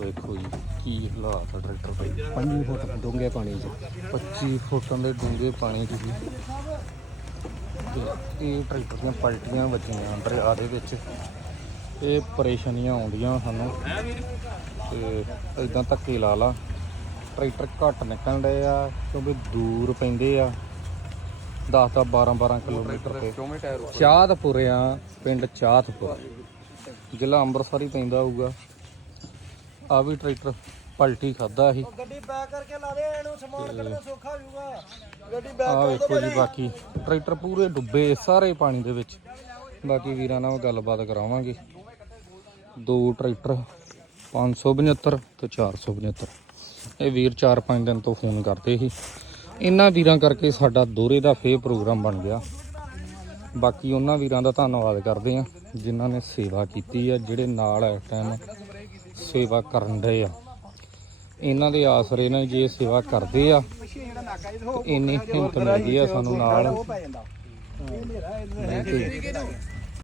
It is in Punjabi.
ਦੇਖੋ ਜੀ, ਕੀ ਹਾਲਾਤ ਆ ਟਰੈਕਟਰ ਦੇ 5 ਫੁੱਟ ਡੂੰਘੇ ਪਾਣੀ 'ਚ। 25 ਫੁੱਟਾਂ ਦੇ ਡੂੰਘੇ ਪਾਣੀ 'ਚ ਜੀ। ਤੇ ਇਹ ਟਰੈਕਟਰ ਦੀਆਂ ਪਲਟੀਆਂ ਵੱਜੀਆਂ ਦਰਿਆ ਦੇ ਵਿੱਚ। ਇਹ ਪਰੇਸ਼ਾਨੀਆਂ ਆਉਂਦੀਆਂ ਸਾਨੂੰ। ਤੇ ਇਦਾਂ ਧੱਕੇ ਲਾ ਲਾ। ਟਰੈਕਟਰ ਘੱਟ ਨਿਕਲਣ ਡਏ ਆ, ਕਿਉਂਕਿ ਦੂਰ ਪੈਂਦੇ ਆ। 10 ਤਾਂ 12 12 ਕਿਲੋਮੀਟਰ ਤੇ। ਚੌਵੇਂ ਟਾਇਰ ਪਿੰਡ ਚਾਹਤਪੁਰ ਜ਼ਿਲ੍ਹਾ ਅੰਮ੍ਰਿਤਸਰ ਹੀ ਪੈਂਦਾ ਹੋਊਗਾ। ਆ ਵੀ ਟਰੈਕਟਰ ਪਲਟੀ ਖਾਦਾ ਸੀ। ਗੱਡੀ ਬੈਕ ਕਰਕੇ ਲਾ ਦੇ ਇਹਨੂੰ ਸਮਾਨ ਕੱਢਣਾ ਸੌਖਾ ਹੋ ਜਾਊਗਾ। ਗੱਡੀ ਆ ਬੈਕ ਵੇਖੋ ਜੀ ਬਾਕੀ ਟਰੈਕਟਰ ਪੂਰੇ ਡੁੱਬੇ ਸਾਰੇ ਪਾਣੀ ਦੇ ਵਿੱਚ। ਬਾਕੀ ਵੀਰਾਂ ਨਾਲ ਗੱਲਬਾਤ ਕਰਾਵਾਂਗੇ। ਦੋ ਟਰੈਕਟਰ 575 ਤੇ 475 ਇਹ ਵੀਰ 4-5 ਦਿਨ ਤੋਂ ਫੋਨ ਕਰਦੇ ਸੀ। ਇਹਨਾਂ ਵੀਰਾਂ ਕਰਕੇ ਸਾਡਾ ਦੋਰੇ ਦਾ ਫੇਰ ਪ੍ਰੋਗਰਾਮ ਬਣ ਗਿਆ। ਬਾਕੀ ਉਹਨਾਂ ਵੀਰਾਂ ਦਾ ਧੰਨਵਾਦ ਕਰਦੇ ਆ ਜਿਨ੍ਹਾਂ ਨੇ ਸੇਵਾ ਕੀਤੀ ਆ ਜਿਹੜੇ ਨਾਲ ਇਸ ਟਾਈਮ ਸੇਵਾ ਕਰਨ ਰਹੇ ਆ। ਇਹਨਾਂ ਦੇ ਆਸਰੇ ਨਾਲ ਜੇ ਸੇਵਾ ਕਰਦੇ ਆ ਇੰਨੀ ਹਿੰਮਤ ਮਿਲਦੀ ਆ ਸਾਨੂੰ ਨਾਲ। ਨਹੀਂ ਤੇ